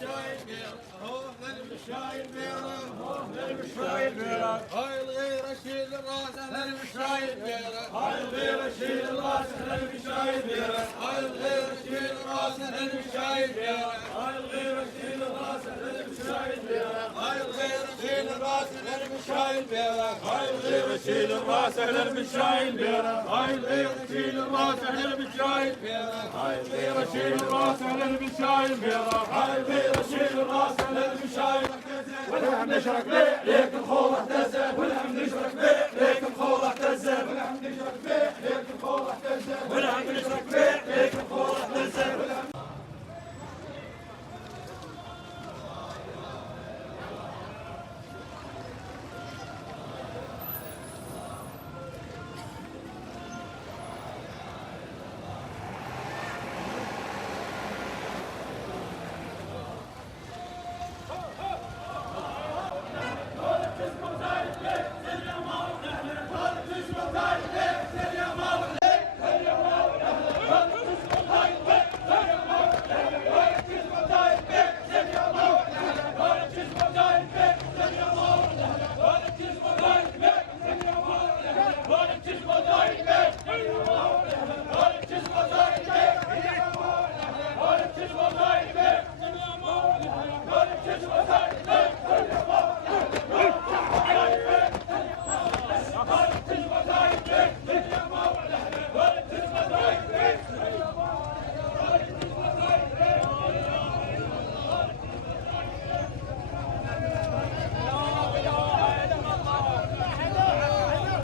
بالمشايل بيرة بالمشايل بيرة هاي الغيرة شيل الراس أهلا بالمشايل بيرة هاي الغيرة شيل الراس أهلا بالمشايل بيرة هاي الغيرة شيل الراس أهلا بالمشايل بيرة هاي الغيرة شيل الراس أهلا بالمشايل بيرة هاي الغيرة شيل الراس أهلا بالمشايل بيرة هاي الغيرة شيل الراس أهلا بالمشايل بيرة هاي الغيرة شيل الراس أهلا بالمشايل بيرة هاي الغيرة شيل الراس أهلا بالمشايل بيرة هاي الغيرة شيل الراس أهلا بالمشايل والحمد نشرك بيه ليك الخوض احتزت والحمد نشرك بيه ليك الخوض احتزت والحمد نشرك بيه ليك الخوض احتزت والحمد نشرك بيه ليك الخوض احتزت